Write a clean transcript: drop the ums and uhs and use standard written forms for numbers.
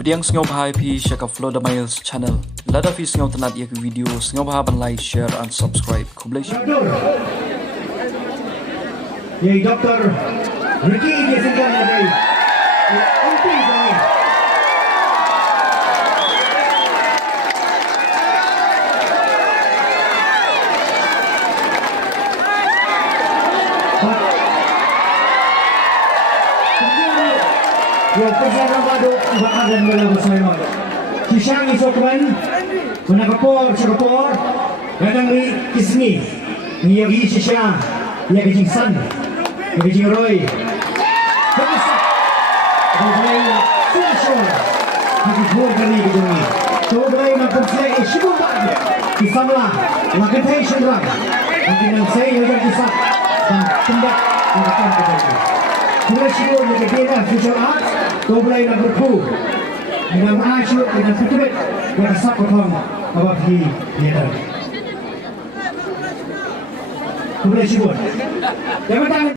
Pdiang sngewbha IP check out FLOWDA MILES Channel. Lada fi sngewtynnad yak video sngewbha ban like, share and subscribe. Khublei Shibun. Yay, Dr. Ricky syngkon today. Perjalanan baru akan bersama. Kisah isokan, menakapor, cakapor, kadang ni kismi, ni yogi sisya, ni kecing san, ni kecing roy. Terus, Khublei Shibun, ni buat kali kejungi. Khublei Khublei Shibun bagi, kisahlah, lakukan sengewbha, nanti nanti saya kisah dan tindak akan terjadi. Khublei Shibun ni kita future art. Khublei nak berku dengan asyik dengan putih dengan sap potong awak di dia. Khublei Shibun.